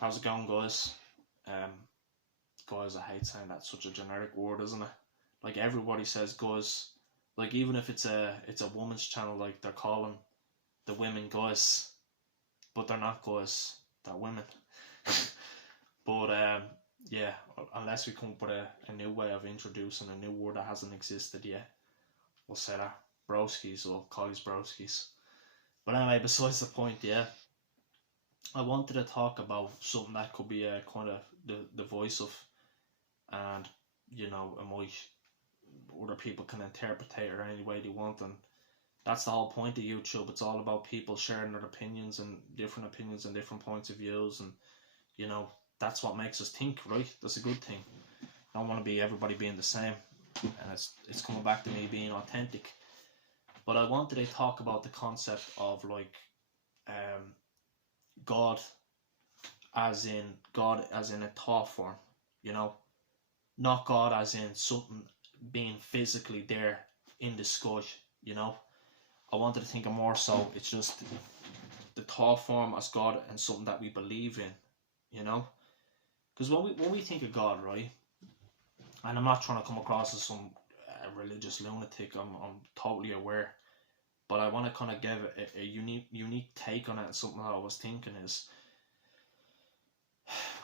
How's it going, guys? Um, guys, I hate saying that's such a generic word, isn't it? Like everybody says guys. Like even if it's a woman's channel, like they're calling the women guys, but they're not guys. They're women. But yeah, unless we come up with a new way of introducing a new word that hasn't existed yet, we'll say that broskies or call these broskies. But anyway, besides the point, yeah. I wanted to talk about something that could be a kind of the voice of, and it might other people can interpret it any way they want, and that's the whole point of YouTube. It's all about people sharing their opinions and different points of views, and you know that's what makes us think, right? That's a good thing. I don't want to be everybody being the same, and it's coming back to me being authentic. But I wanted to talk about the concept of like um, God God as in a thought form, you know, not God as in something being physically there in the sky, you know. I wanted to think of more so it's just the thought form as God and something that we believe in, you know. Because when we think of God, right, and I'm not trying to come across as some religious lunatic, I'm totally aware, but I want to kind of give a unique take on it. And something that I was thinking is,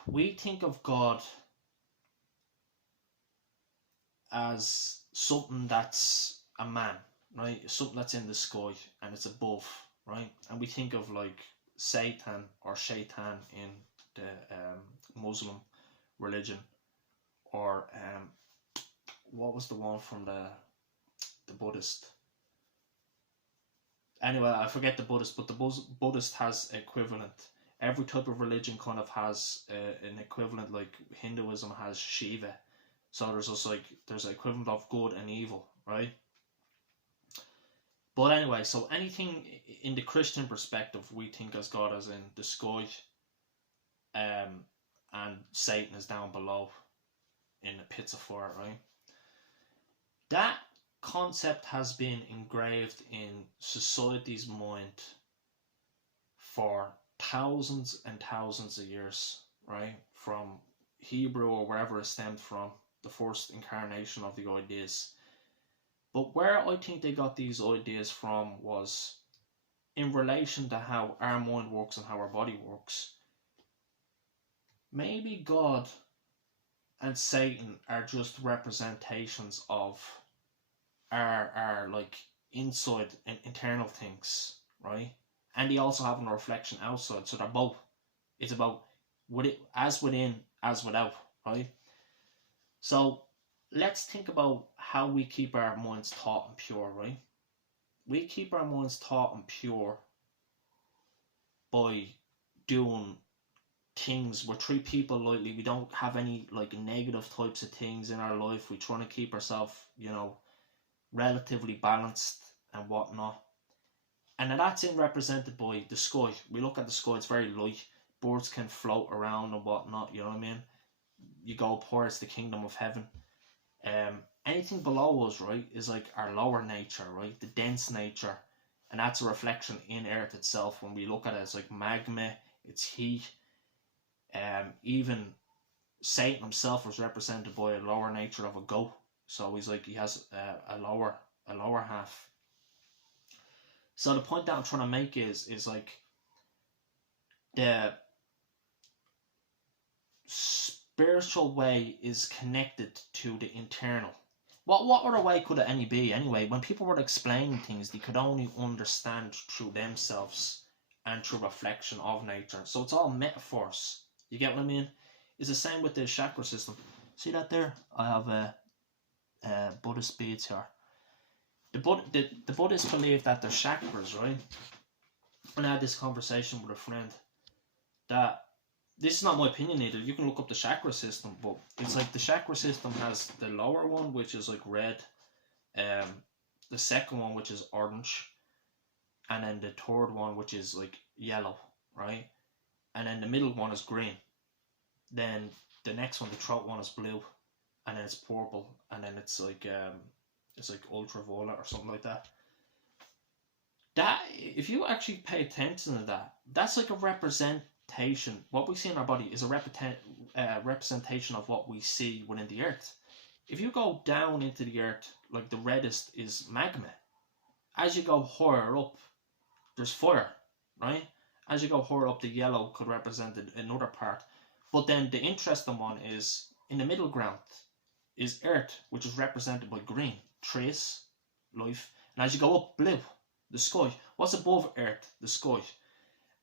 we think of God as something that's a man, right? Something that's in the sky and it's above, right? And we think of like Satan or Shaitan in the Muslim religion, or what was the one from the Buddhist? Anyway, I forget the Buddhist, but the Buddhist has equivalent. Every type of religion kind of has an equivalent, like Hinduism has Shiva. So there's just like there's an equivalent of good and evil, right? But anyway, so anything in the Christian perspective, we think as God as in the sky, and Satan is down below in the pits of fire, right? That concept has been engraved in society's mind for thousands and thousands of years, right? From Hebrew or wherever it stemmed from, the first incarnation of the ideas. But where I think they got these ideas from was in relation to how our mind works and how our body works. Maybe God and Satan are just representations of our like inside and internal things, right? And they also have a reflection outside, so they're both. It's about as within as without, right? So let's think about how we keep our minds taut and pure, right? We keep our minds taut and pure by doing things. We treat people lightly. We don't have any like negative types of things in our life. We're trying to keep ourselves, relatively balanced and whatnot. And that's represented by the sky. We look at the sky, it's very light. Birds can float around and whatnot, you know what I mean? You go up here, it's the kingdom of heaven. Anything below us, right, is like our lower nature, right? The dense nature. And that's a reflection in Earth itself. When we look at it, it's like magma, it's heat. Even Satan himself was represented by a lower nature of a goat. So he has a lower half. So the point that I'm trying to make is like the spiritual way is connected to the internal. What other way could it any be anyway? When people were explaining things, they could only understand through themselves and through reflection of nature. So it's all metaphors. You get what I mean? It's the same with the chakra system. See that there? I have Buddhist beads here. The Buddhists believe that they're chakras, right? And I had this conversation with a friend that this is not my opinion either. You can look up the chakra system, but it's like the chakra system has the lower one, which is like red, the second one, which is orange, and then the third one, which is like yellow, right? And then the middle one is green. Then the next one, the throat one, is blue, and then it's purple, and then it's like ultraviolet or something like that. That, if you actually pay attention to that, that's like a representation representation. What we see in our body is a representation of what we see within the earth. If you go down into the earth, like the reddest is magma. As you go higher up, there's fire, right? As you go higher up, the yellow could represent another part. But then the interesting one is in the middle ground is earth, which is represented by green, trace, life. And as you go up, blue, the sky. What's above earth? The sky.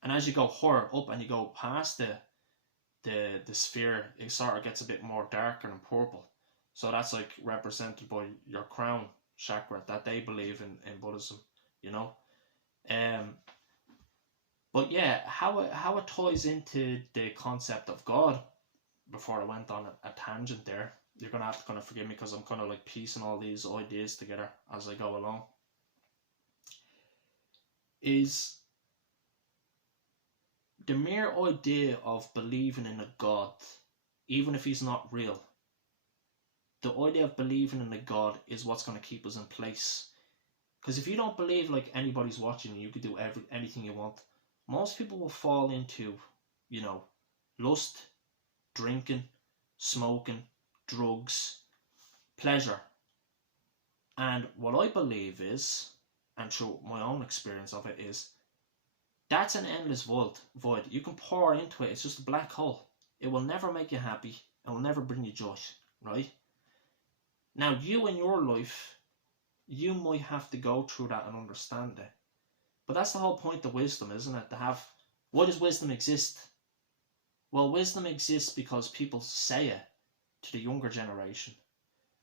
And as you go higher up and you go past the sphere, it sort of gets a bit more darker and purple. So that's like represented by your crown chakra that they believe in Buddhism, you know. But yeah, how it ties into the concept of God. Before I went on a tangent there, you're gonna have to kind of forgive me because I'm kind of like piecing all these ideas together as I go along. Is the mere idea of believing in a God, even if he's not real, the idea of believing in a God is what's going to keep us in place. Because if you don't believe like anybody's watching you, could do anything you want, most people will fall into, you know, lust, drinking, smoking, drugs, pleasure. And what I believe is, and through my own experience of it, is that's an endless void. You can pour into it. It's just a black hole. It will never make you happy. It will never bring you joy, right? Now, you in your life, you might have to go through that and understand it. But that's the whole point of wisdom, isn't it? Why does wisdom exist? Well, wisdom exists because people say it to the younger generation.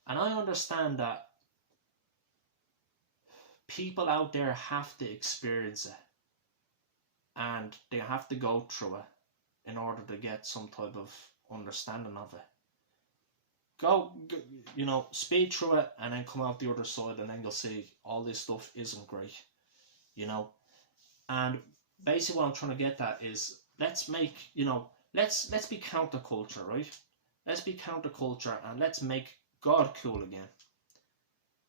And I understand that people out there have to experience it. And they have to go through it in order to get some type of understanding of it. Go, speed through it and then come out the other side, and then you'll see all this stuff isn't great, And basically what I'm trying to get at is let's make, let's be counterculture, right? Let's be counterculture and let's make God cool again.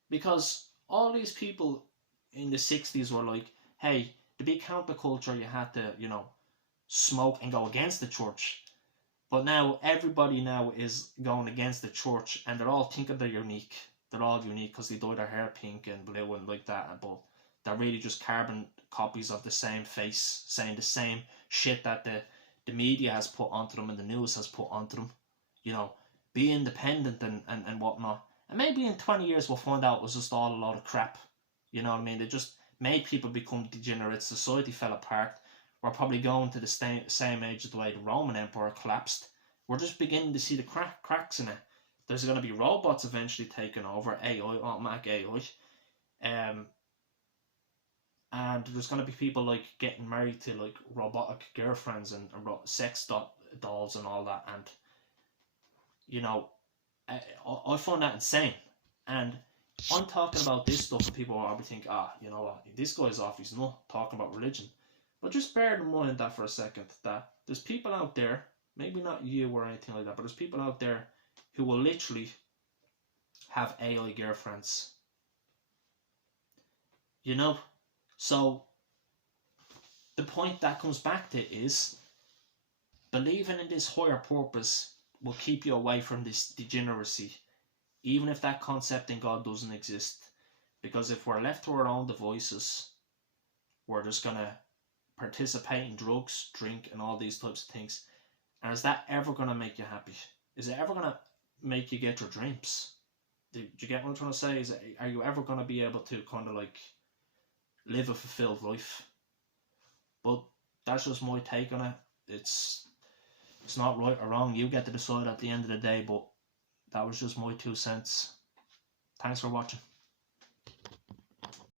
Because all these people in the 60s were like, hey, to be counterculture, you had to, smoke and go against the church. But now everybody now is going against the church, and they're all thinking they're unique. They're all unique because they dye their hair pink and blue and like that. But they're really just carbon copies of the same face, saying the same shit that the media has put onto them and the news has put onto them. Be independent and whatnot. And maybe in 20 years we'll find out it was just all a lot of crap. You know what I mean? They just made people become degenerate. Society fell apart. We're probably going to the same age as the way the Roman Empire collapsed. We're just beginning to see the cracks in it. There's going to be robots eventually taking over, AI, automatic AI. And there's going to be people like getting married to like robotic girlfriends and sex dolls and all that. And, I find that insane. And I'm talking about this stuff and people will probably think, you know what, this guy's off, he's not talking about religion. But just bear in mind that for a second, that there's people out there, maybe not you or anything like that, but there's people out there who will literally have AI girlfriends. So the point that comes back to is believing in this higher purpose will keep you away from this degeneracy, even if that concept in God doesn't exist. Because if we're left to our own devices, we're just going to participate in drugs, drink, and all these types of things. And is that ever going to make you happy? Is it ever going to make you get your dreams? Do you get what I'm trying to say? Are you ever going to be able to kind of like live a fulfilled life? But that's just my take on it. It's not right or wrong. You get to decide at the end of the day, but that was just my 2 cents. Thanks for watching.